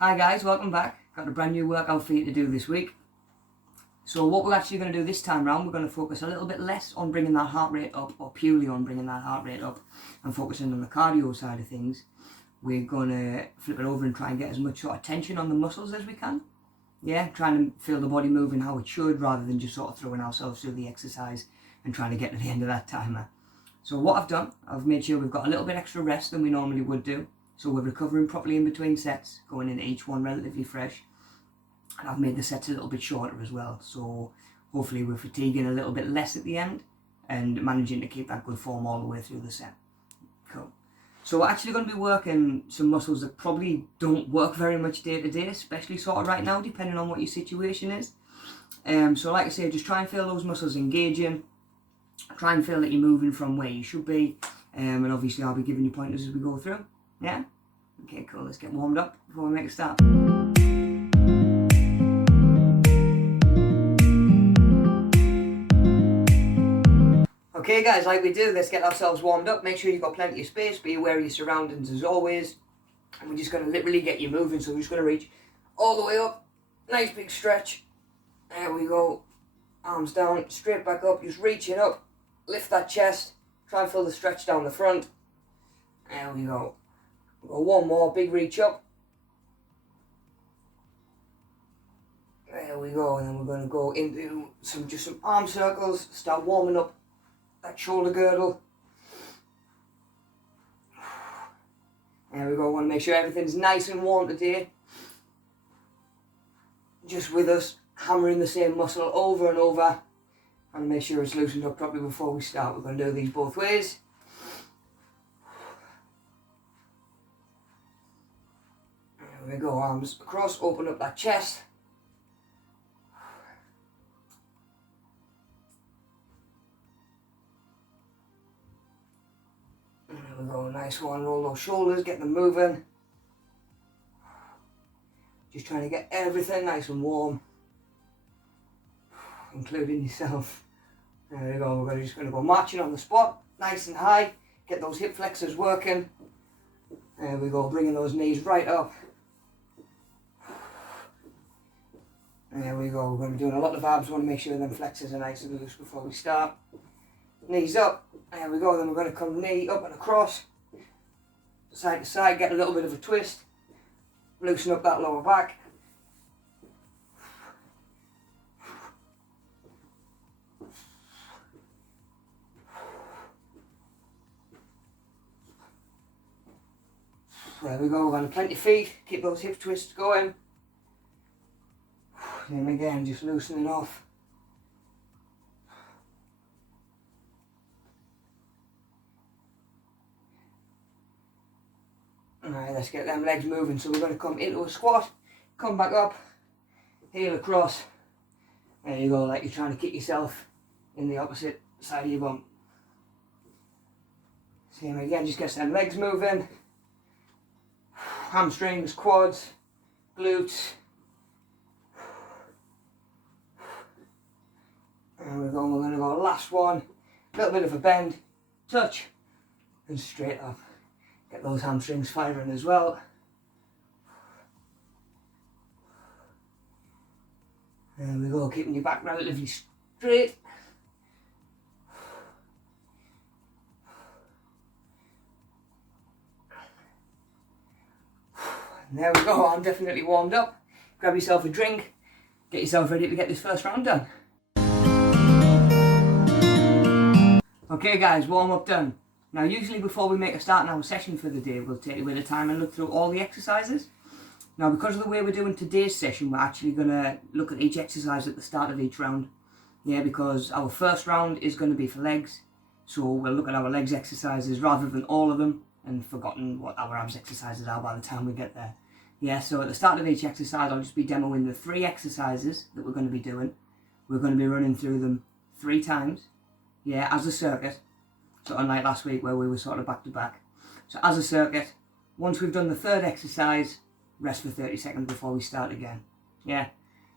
Hi guys, welcome back. Got a brand new workout for you to do this week. So what we're actually going to do this time round, we're going to focus a little bit less on bringing that heart rate up, or purely on bringing that heart rate up, and focusing on the cardio side of things. We're going to flip it over and try and get as much sort of tension on the muscles as we can. Yeah, trying to feel the body moving how it should, rather than just sort of throwing ourselves through the exercise and trying to get to the end of that timer. So what I've done, I've made sure we've got a little bit extra rest than we normally would do. So we're recovering properly in between sets, going into each one relatively fresh. And I've made the sets a little bit shorter as well. So hopefully we're fatiguing a little bit less at the end and managing to keep that good form all the way through the set. Cool. So we're actually going to be working some muscles that probably don't work very much day to day, especially sort of right now, depending on what your situation is. So like I say, just try and feel those muscles engaging. Try and feel that you're moving from where you should be. And obviously I'll be giving you pointers as we go through. Yeah? Okay, cool. Let's get warmed up before we make a start. Okay guys, like we do, let's get ourselves warmed up. Make sure you've got plenty of space. Be aware of your surroundings as always. And we're just going to literally get you moving. So we're just going to reach all the way up. Nice big stretch. There we go. Arms down, straight back up. Just reaching up. Lift that chest. Try and feel the stretch down the front. There we go. We'll go one more, big reach up. There we go, and then we're going to go into some arm circles, start warming up that shoulder girdle. There we go, want to make sure everything's nice and warm today. Just with us, hammering the same muscle over and over. Trying to make sure it's loosened up properly before we start. We're going to do these both ways. There we go, arms across, open up that chest. There we go, nice one, roll those shoulders, get them moving. Just trying to get everything nice and warm, including yourself. There we go, we're just going to go marching on the spot, nice and high, get those hip flexors working. There we go, bringing those knees right up. There we go, we're going to be doing a lot of abs, want to make sure them flexors are nice and loose before we start. Knees up, there we go, then we're going to come knee up and across, side to side, get a little bit of a twist, loosen up that lower back. There we go, we're going to plant your feet, keep those hip twists going. Then again, just loosening off. Alright, let's get them legs moving. So we're going to come into a squat, come back up, heel across. There you go, like you're trying to kick yourself in the opposite side of your bum. Same again, just get them legs moving. Hamstrings, quads, glutes. There we go, we're going to go last one, a little bit of a bend, touch, and straight up. Get those hamstrings firing as well. There we go, keeping your back relatively straight. And there we go, I'm definitely warmed up. Grab yourself a drink, get yourself ready to get this first round done. Okay guys, warm up done. Now usually before we make a start in our session for the day, we'll take a bit of time and look through all the exercises. Now because of the way we're doing today's session, we're actually going to look at each exercise at the start of each round. Yeah, because our first round is going to be for legs. So we'll look at our legs exercises rather than all of them, and forgotten what our abs exercises are by the time we get there. Yeah, so at the start of each exercise, I'll just be demoing the 3 exercises that we're going to be doing. We're going to be running through them 3 times. Yeah, as a circuit. So unlike last week where we were sort of back to back. So as a circuit, once we've done the 3rd exercise, rest for 30 seconds before we start again. Yeah,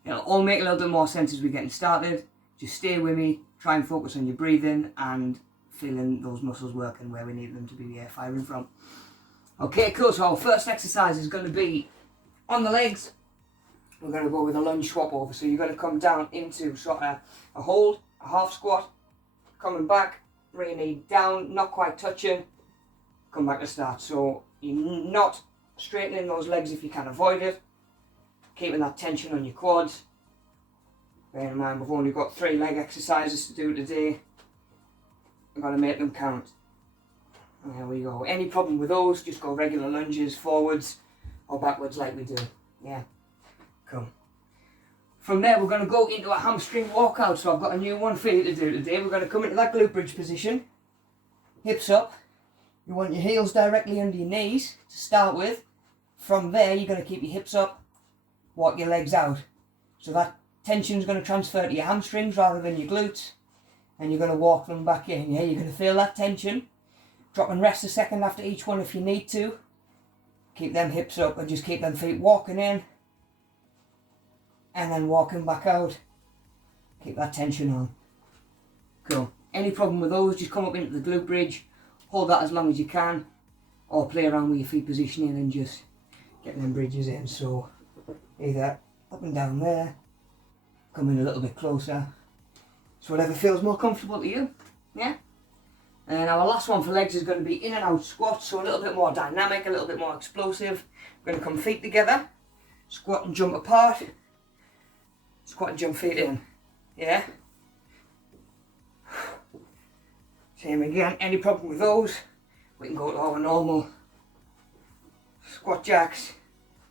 it'll all make a little bit more sense as we're getting started. Just stay with me, try and focus on your breathing and feeling those muscles working where we need them to be firing from. Okay, cool, so our first exercise is going to be On the legs, we're going to go with a lunge swap over. So you're going to come down into sort of a hold, a half squat, coming back, bring your knee down, not quite touching, come back to start. So you're not straightening those legs if you can avoid it, keeping that tension on your quads. Bear in mind, we've only got 3 leg exercises to do today. We've got to make them count. There we go. Any problem with those, just go regular lunges, forwards or backwards like we do. Yeah, cool. From there, we're going to go into a hamstring walkout. So I've got a new one for you to do today. We're going to come into that glute bridge position, hips up. You want your heels directly under your knees to start with. From there, you're going to keep your hips up, walk your legs out. So that tension is going to transfer to your hamstrings rather than your glutes. And you're going to walk them back in. Yeah, you're going to feel that tension. Drop and rest a second after each one if you need to. Keep them hips up and just keep them feet walking in. And then walking back out. Keep that tension on. Cool. Any problem with those, just come up into the glute bridge. Hold that as long as you can. Or play around with your feet positioning and just get them bridges in. So either up and down there. Come in a little bit closer. So whatever feels more comfortable to you. Yeah? And our last one for legs is going to be in and out squats, so a little bit more dynamic, a little bit more explosive. We're going to come feet together, squat and jump apart, squat and jump feet in. Yeah? Same again, any problem with those, we can go to our normal squat jacks,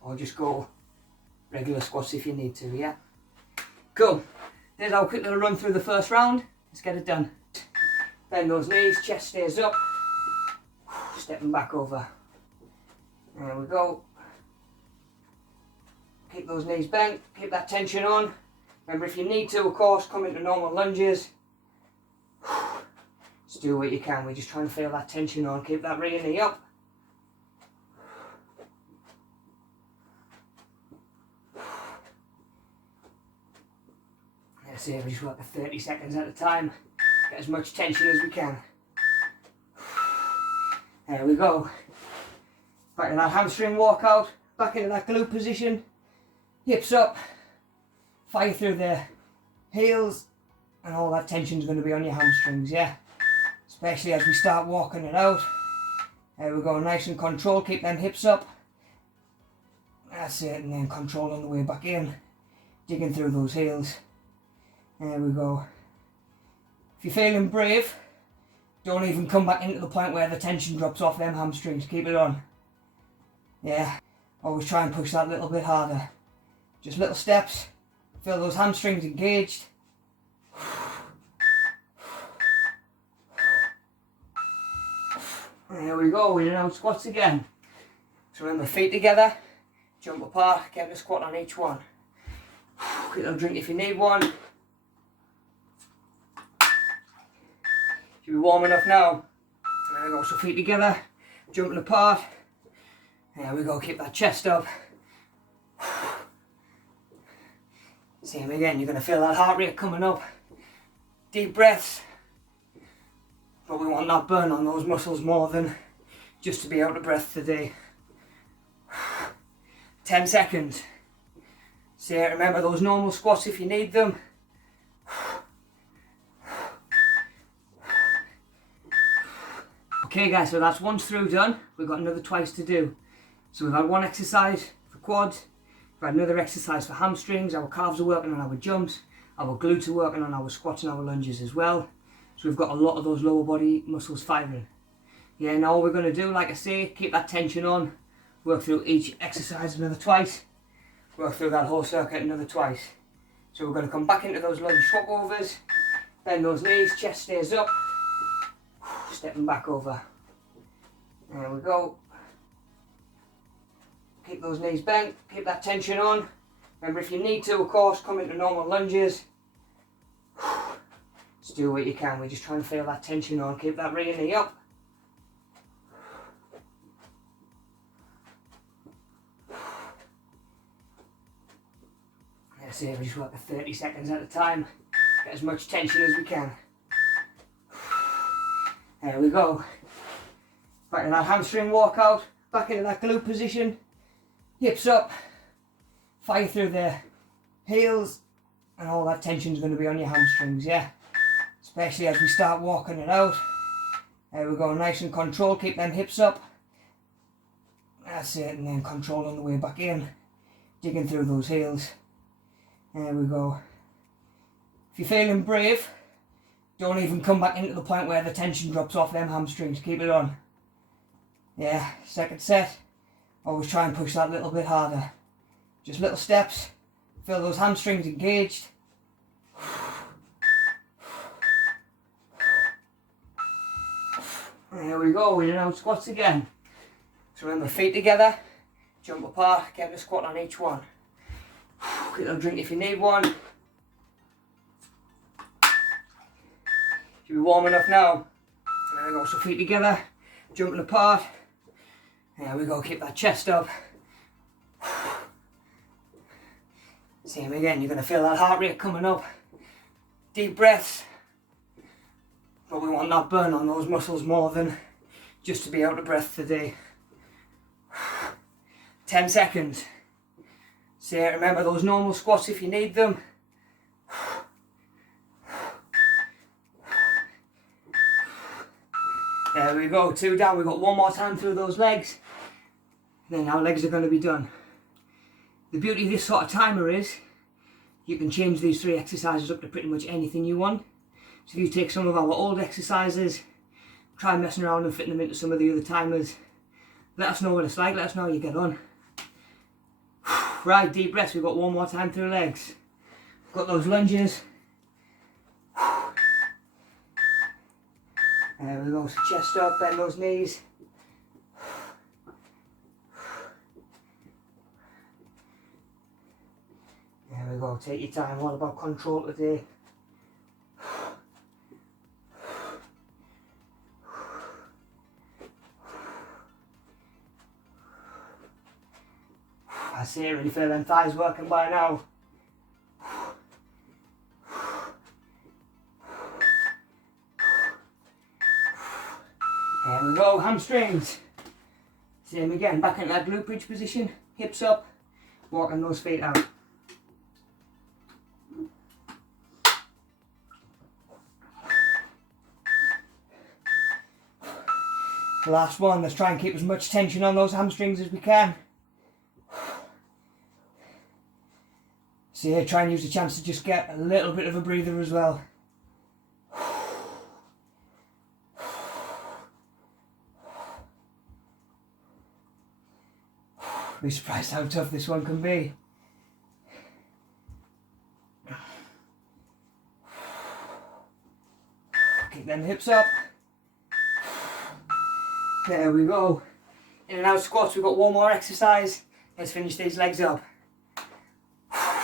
or just go regular squats if you need to, yeah? Cool. There's our quick little run through the first round. Let's get it done. Bend those knees, chest stays up. Stepping back over. There we go. Keep those knees bent, keep that tension on. Remember, if you need to, of course, come into normal lunges. Just do what you can. We're just trying to feel that tension on. Keep that rear knee up. Let's see, we just work for 30 seconds at a time. Get as much tension as we can. There we go. Back in that hamstring walkout. Back into that glute position. Hips up. Fire through the heels. And all that tension is going to be on your hamstrings, yeah? Especially as we start walking it out. There we go, nice and controlled. Keep them hips up. That's it, and then control on the way back in. Digging through those heels. There we go. If you're feeling brave, don't even come back into the point where the tension drops off them hamstrings. Keep it on. Yeah, always try and push that a little bit harder. Just little steps. Feel those hamstrings engaged. There we go, we're in out squats again. So remember, feet together, jump apart, get a squat on each one. Get a drink if you need one. Should be warm enough now. There we go, so feet together, jumping apart. There we go, keep that chest up. Same again, you're going to feel that heart rate coming up. Deep breaths. But we want that burn on those muscles more than just to be out of breath today. 10 seconds. So yeah, remember those normal squats if you need them. Okay guys, so that's once through done. We've got another twice to do. So we've had one exercise for quads, we've had another exercise for hamstrings, our calves are working on our jumps, our glutes are working on our squats and our lunges as well. So we've got a lot of those lower body muscles firing. Yeah, now all we're going to do, like I say, keep that tension on, work through each exercise another twice, work through that whole circuit another twice. So we're going to come back into those lunge swap overs, bend those knees, chest stays up, stepping back over. There we go. Keep those knees bent, keep that tension on. Remember, if you need to, of course, come into normal lunges. Just do what you can. We're just trying to feel that tension on. Keep that rear knee up. That's it. We just work for 30 seconds at a time. Get as much tension as we can. There we go. Back in that hamstring walkout. Back into that glute position. Hips up. fire through the heels, and all that tension's going to be on your hamstrings, yeah? Especially as we start walking it out. There we go, nice and controlled, keep them hips up. That's it, and then control on the way back in. Digging through those heels. There we go. If you're feeling brave, don't even come back into the point where the tension drops off them hamstrings. Keep it on. Yeah, second set. Always try and push that a little bit harder. Just little steps. Feel those hamstrings engaged. There we go, we're now squats again. So remember, feet together, jump apart, get a squat on each one. Get a drink if you need one. Should be warm enough now. There we go, so feet together, jumping apart. There we go, keep that chest up. Same again, you're going to feel that heart rate coming up. Deep breaths. But we want that burn on those muscles more than just to be out of breath today. 10 seconds. So yeah, remember those normal squats if you need them. There we go, 2 down. We've got one more time through those legs. Then our legs are going to be done. The beauty of this sort of timer is you can change these 3 exercises up to pretty much anything you want. So if you take some of our old exercises, try messing around and fitting them into some of the other timers, let us know what it's like, let us know how you get on. Right, deep breaths, we've got one more time through legs. Got those lunges. There we go, so chest up, bend those knees. There we go, take your time, all about control today. I see it, really feel them thighs working by now. There we go, hamstrings. Same again, back into that glute bridge position, hips up, walking those feet out. Last one, let's try and keep as much tension on those hamstrings as we can. So yeah, try and use the chance to just get a little bit of a breather as well. Be surprised how tough this one can be. Keep them hips up. There we go. In and out squats, we've got one more exercise. Let's finish these legs up.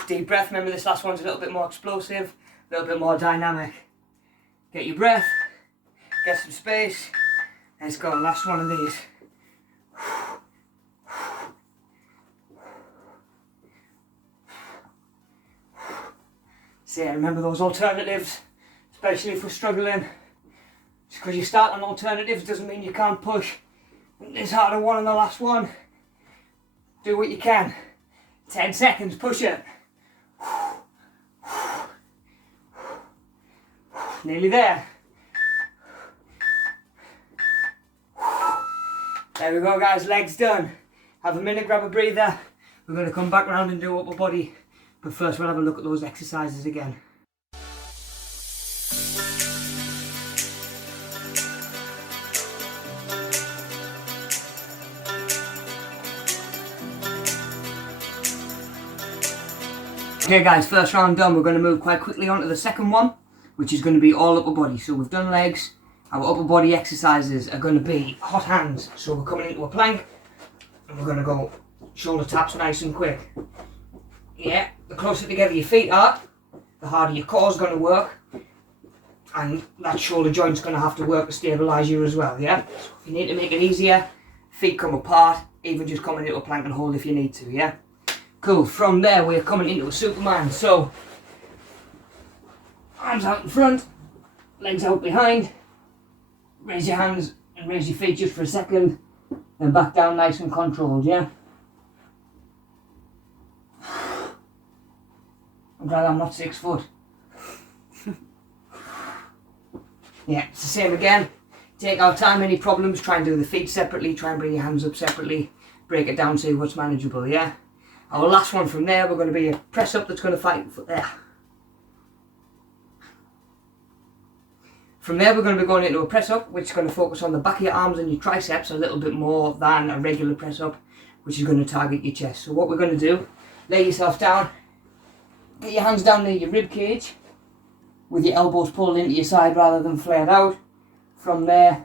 Deep breath, remember this last one's a little bit more explosive, a little bit more dynamic. Get your breath, get some space. Let's go, last one of these. So yeah, remember those alternatives, especially if we're struggling. Just because you start on alternatives doesn't mean you can't push. It's harder one on the last one. Do what you can. 10 seconds, push it. Nearly there. There we go guys, legs done. Have a minute, grab a breather. We're going to come back round and do upper body. But first we'll have a look at those exercises again. Okay guys, first round done. We're going to move quite quickly on to the second one, which is going to be all upper body. So we've done legs. Our upper body exercises are going to be hot hands. So we're coming into a plank and we're going to go shoulder taps nice and quick. Yeah, the closer together your feet are, the harder your core is going to work, and that shoulder joint's going to have to work to stabilise you as well, yeah? So if you need to make it easier, feet come apart, even just coming into a plank and hold if you need to, yeah? Cool, from there we're coming into a Superman, so arms out in front, legs out behind, raise your hands and raise your feet just for a second, then back down nice and controlled, yeah? I'm glad I'm not 6 foot. Yeah, it's the same again. Take our time, any problems, try and do the feet separately, try and bring your hands up separately, break it down, see what's manageable, yeah? Our last one from there, we're going to be a press up that's going to fight for there. From there, we're going to be going into a press up, which is going to focus on the back of your arms and your triceps a little bit more than a regular press up, which is going to target your chest. So what we're going to do, lay yourself down, get your hands down near your rib cage, with your elbows pulled into your side rather than flared out. From there,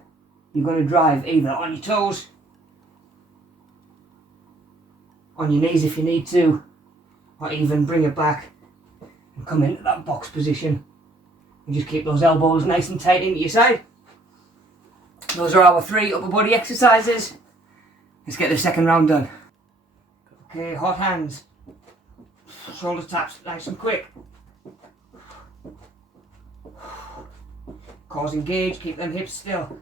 you're going to drive either on your toes, on your knees if you need to, or even bring it back and come into that box position. And just keep those elbows nice and tight into your side. Those are our 3 upper body exercises. Let's get the second round done. Okay, hot hands. Shoulder taps, nice and quick. Cores engaged, keep them hips still.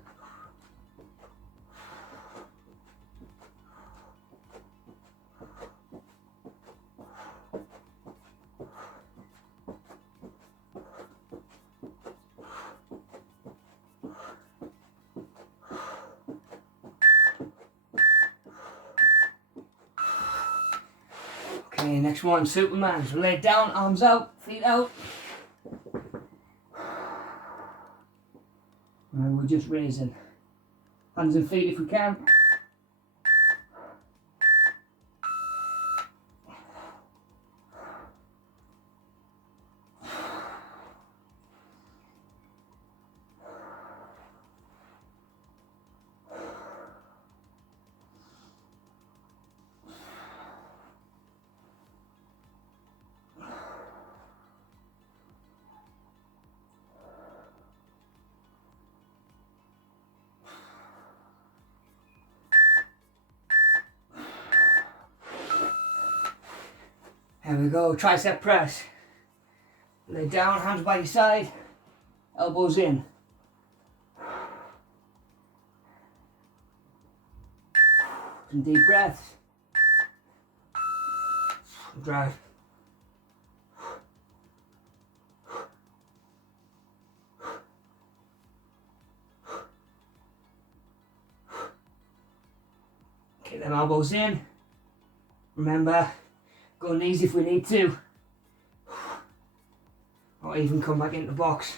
Okay, next one, Superman. So lay down, arms out, feet out. And we're just raising hands and feet if we can. There we go, tricep press. Lay down, hands by your side, elbows in. Some deep breaths. Drive. Keep them elbows in. Remember, go knees if we need to. Or even come back into the box.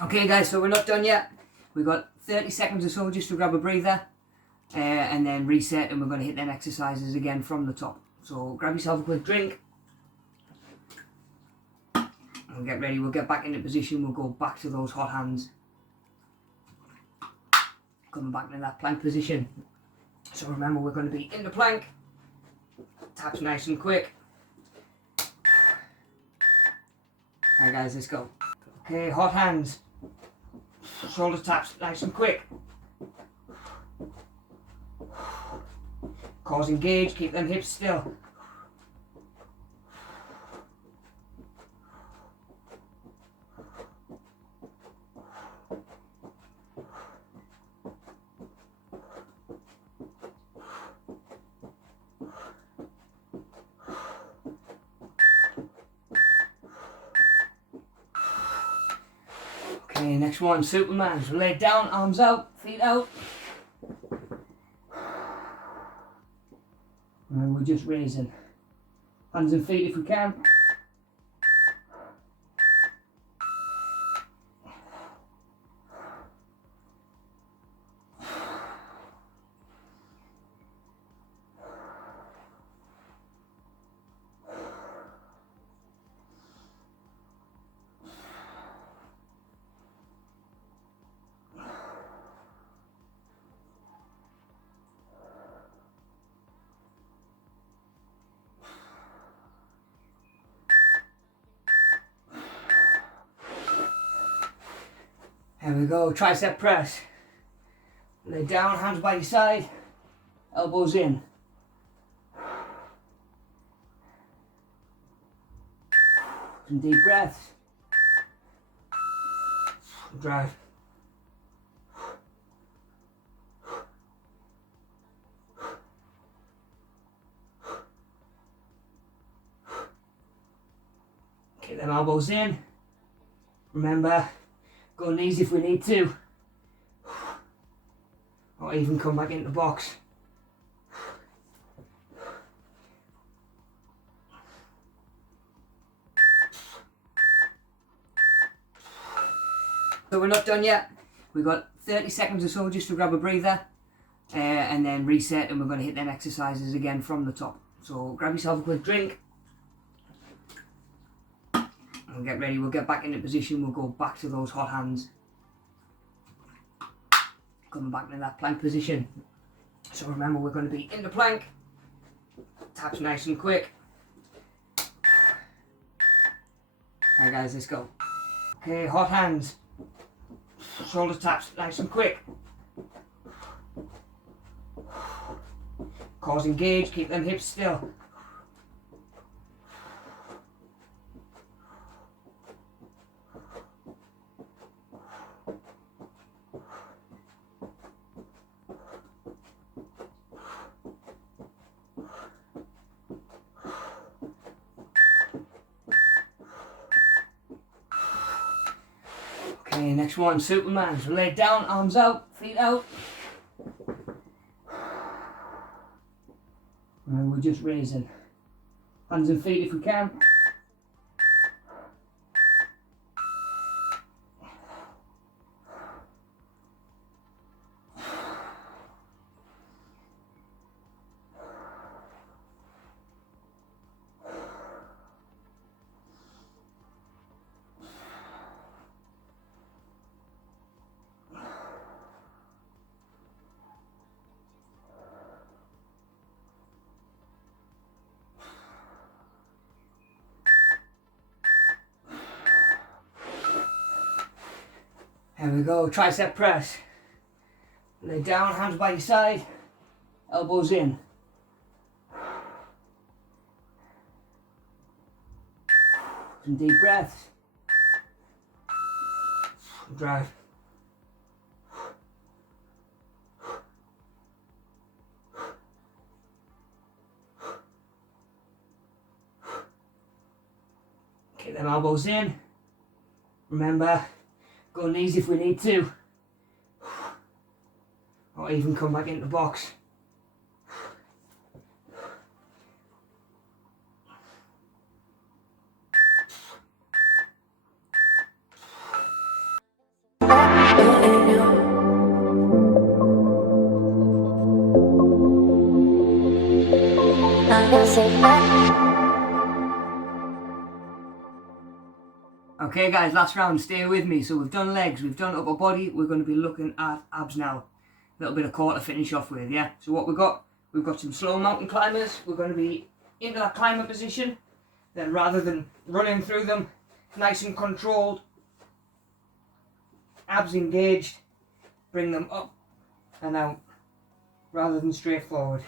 Okay guys, so we're not done yet. We've got 30 seconds or so just to grab a breather and then reset, and we're going to hit them exercises again from the top. So grab yourself a quick drink and get ready. We'll get back into position. We'll go back to those hot hands. Coming back into that plank position. So remember, we're going to be in the plank. Taps nice and quick. Alright guys, let's go. Okay, hot hands. Shoulder taps nice and quick. Cores engaged, keep them hips still. Okay, next one, Superman. So lay down, arms out, feet out. And we're just raising hands and feet if we can. There we go, tricep press. Lay down, hands by your side, elbows in. Some deep breaths. Drive. Get them elbows in. Remember, go knees if we need to. Or even come back into the box. So we're not done yet. We've got 30 seconds or so just to grab a breather and then reset, and we're going to hit them exercises again from the top. So grab yourself a quick drink and get ready. We'll get back into position. We'll go back to those hot hands. Coming back into that plank position. So remember, we're going to be in the plank. Taps nice and quick. Alright guys, let's go. Okay, hot hands. Shoulder taps nice and quick. Cores engaged, keep them hips still. Okay, next one, Superman. So lay down, arms out, feet out. And we're just raising. Hands and feet if we can. There we go, tricep press. Lay down, hands by your side, elbows in. Some deep breaths. Drive. Get them elbows in. Remember, go knees if we need to. Or even come back into the box. Okay guys, last round, stay with me. So we've done legs, we've done upper body, we're going to be looking at abs now. A little bit of core to finish off with, yeah? So what we've got some slow mountain climbers. We're going to be into that climber position. Then rather than running through them, nice and controlled, abs engaged, bring them up and out, rather than straight forward.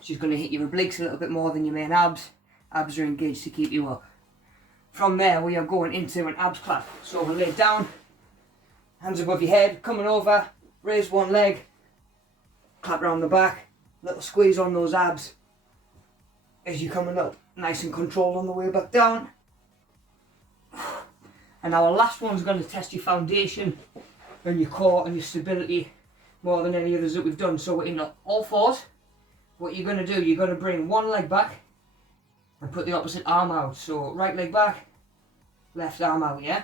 She's going to hit your obliques a little bit more than your main abs. Abs are engaged to keep you up. From there, we are going into an abs clap. So we'll lay down, hands above your head, coming over, raise one leg, clap round the back, little squeeze on those abs as you're coming up, nice and controlled on the way back down. And our last one's going to test your foundation and your core and your stability more than any others that we've done. So we're in all fours. What you're going to do, you're going to bring one leg back and put the opposite arm out. So right leg back, left arm out, yeah?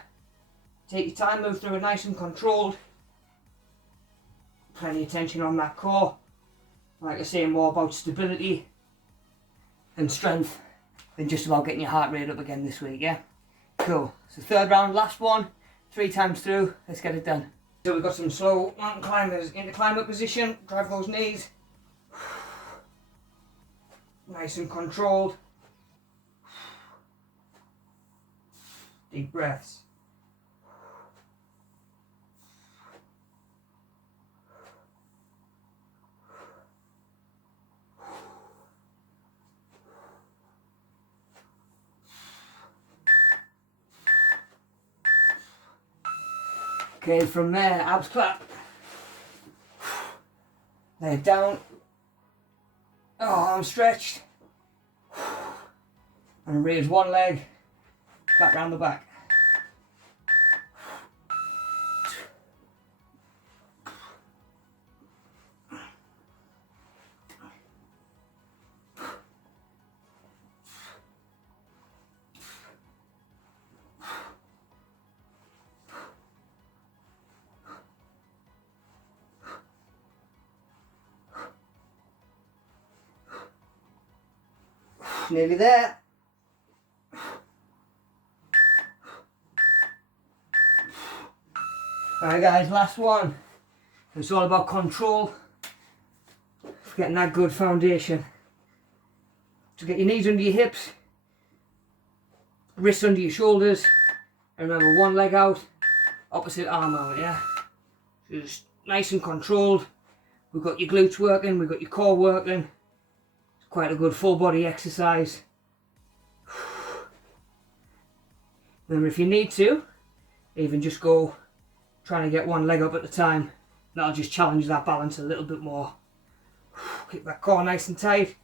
Take your time, move through it nice and controlled. Plenty of tension on that core. Like I say, more about stability and strength than just about getting your heart rate up again this week, yeah? Cool. So third round, last one, 3 times through, let's get it done. So we've got some slow mountain climbers into climb up position, drive those knees. Nice and controlled. Deep breaths. Okay, from there, abs clap. Lay it down. Oh, arms stretched. And raise one leg. flat round the back. Nearly there. Alright guys, last one. It's all about control. Getting that good foundation. So get your knees under your hips, wrists under your shoulders, and remember, one leg out, opposite arm out, yeah? Just nice and controlled. We've got your glutes working, we've got your core working. It's quite a good full body exercise. Remember, if you need to, even just go trying to get one leg up at a time. That'll just challenge that balance a little bit more. Keep that core nice and tight.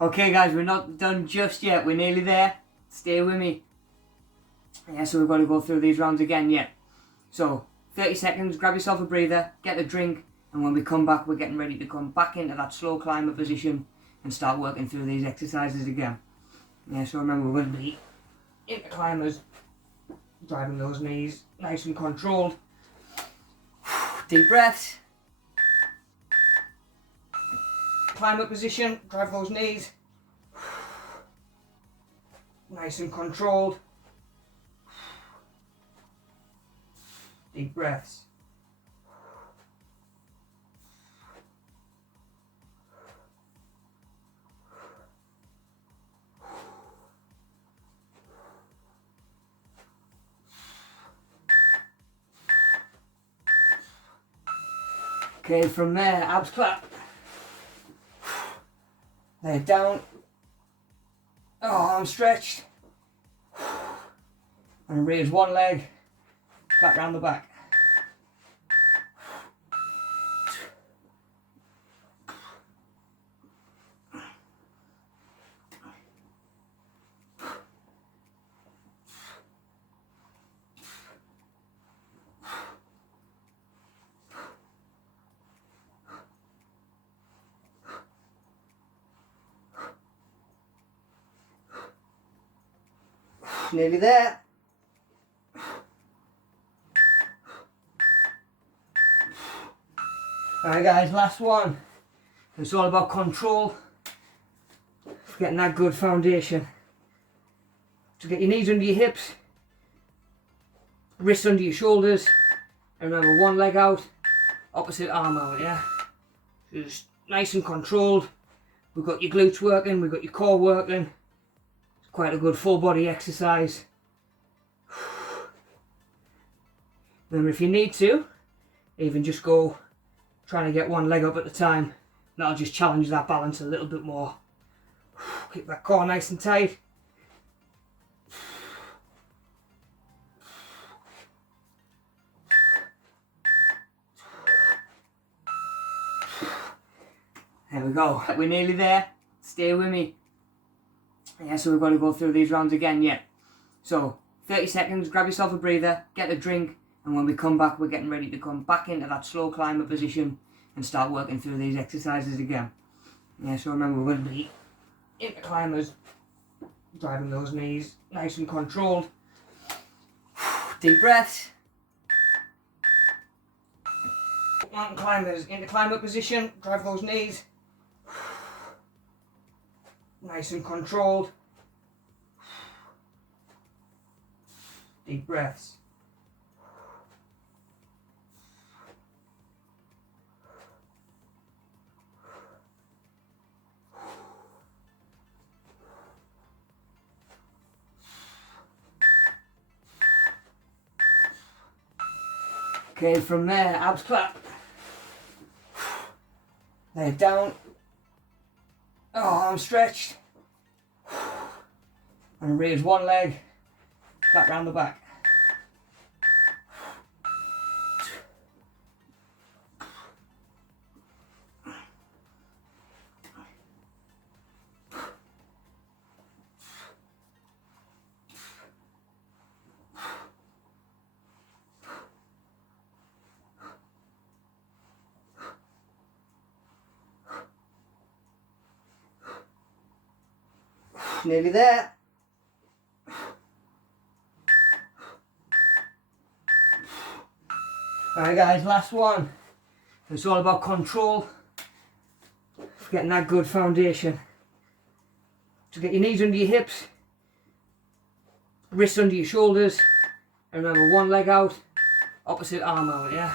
Okay guys, we're not done just yet. We're nearly there. Stay with me. Yeah, so we've got to go through these rounds again yet. So 30 seconds, grab yourself a breather, get a drink, and when we come back, we're getting ready to come back into that slow climber position and start working through these exercises again. Yeah, so remember, we're going to be into climbers, driving those knees nice and controlled. Deep breaths. Climb up position, drive those knees. Nice and controlled. Deep breaths. Okay, from there, abs clap. Lay it down. Oh, arms stretched. And raise one leg, flat round the back. Nearly there. Alright guys, last one. It's all about control. Getting that good foundation. So get your knees under your hips, wrists under your shoulders, and remember, one leg out, opposite arm out, yeah? Just nice and controlled. We've got your glutes working, we've got your core working. It's quite a good full body exercise. Remember, if you need to, even just go trying to get one leg up at a time. That'll just challenge that balance a little bit more. Keep that core nice and tight. There we go. We're nearly there. Stay with me. Yeah, so we've got to go through these rounds again yet. So 30 seconds, grab yourself a breather, get a drink, and when we come back, we're getting ready to come back into that slow climber position and start working through these exercises again. Yeah, so remember, we're going to be into climbers, driving those knees nice and controlled. Deep breaths. Mountain climbers into climber position, drive those knees. Nice and controlled. Deep breaths. Okay, from there, abs clap. Lay it down. Oh, arms stretched. And raise one leg, flat round the back. Nearly there. Alright guys, last one. It's all about control. Getting that good foundation. So get your knees under your hips, wrists under your shoulders, and remember, one leg out, opposite arm out, yeah?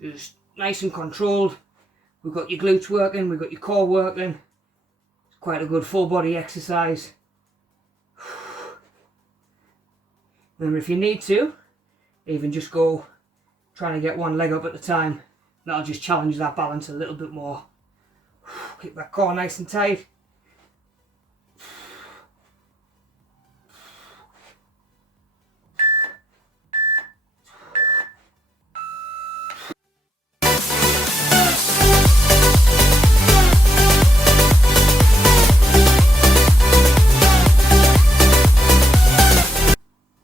Just nice and controlled. We've got your glutes working, we've got your core working. It's quite a good full body exercise. Remember, if you need to, even just go trying to get one leg up at a time. That'll just challenge that balance a little bit more. Keep that core nice and tight.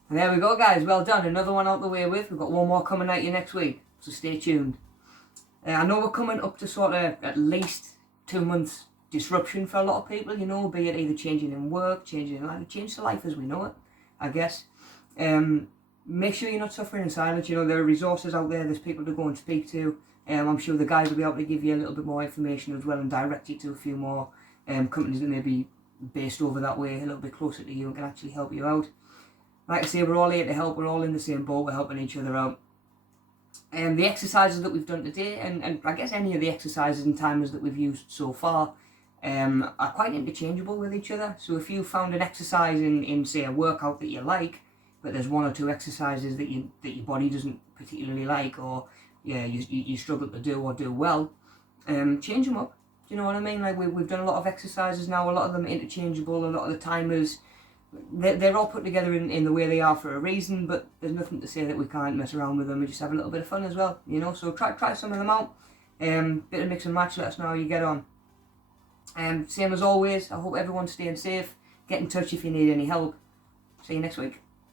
And there we go guys, well done, another one out the way with. We've got one more coming at you next week, so stay tuned. I know we're coming up to sort of at least 2 months disruption for a lot of people, you know, be it either changing in work, changing in life, change to life as we know it, I guess. Make sure you're not suffering in silence, you know, there are resources out there, there's people to go and speak to. I'm sure the guys will be able to give you a little bit more information as well and direct you to a few more companies that may be based over that way, a little bit closer to you and can actually help you out. Like I say, we're all here to help, we're all in the same boat, we're helping each other out. The exercises that we've done today, and I guess any of the exercises and timers that we've used so far, are quite interchangeable with each other. So if you found an exercise in say a workout that you like, but there's one or two exercises that your body doesn't particularly like, or yeah, you struggle to do or do well, change them up. Do you know what I mean? Like we've done a lot of exercises now, a lot of them interchangeable, a lot of the timers, they're all put together in the way they are for a reason, but there's nothing to say that we can't mess around with them and just have a little bit of fun as well, you know. So try some of them out, bit of mix and match, let us know how you get on. Same as always, I hope everyone's staying safe. Get in touch if you need any help. See you next week.